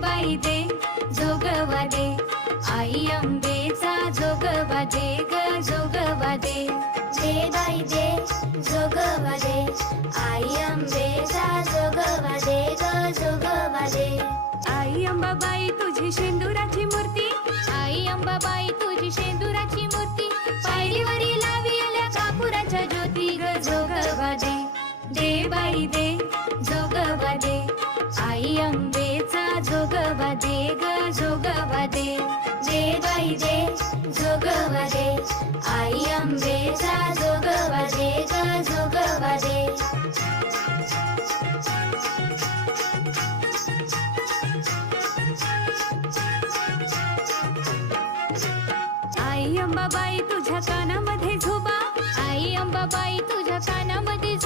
बाई दे जोगवा दे, आई अंबेचा जोगवा दे ग जोगवा दे, दे बाई दे जोगवा दे, आई अंबेचा जोगवा दे ग जोगवा दे. आई अंबाबाई तुझी शेंदुराची मूर्ती, आई अंबाबाई तुझी शेंदुराची मूर्ती, पायरीवरी लाविल्या कापुराच्या ज्योती ग जोगवा दे, दे बाई दे जोगवा दे, आई अंबेचा जोगवा दे ग जोगवा दे, दे बाई दे जोगवा दे, आई अंबेचा जोगवा दे ग जोगवा दे. आई अंबाबाई तुझ्या कानामध्ये झोबा, आई अंबाबाई तुझ्या कानामध्ये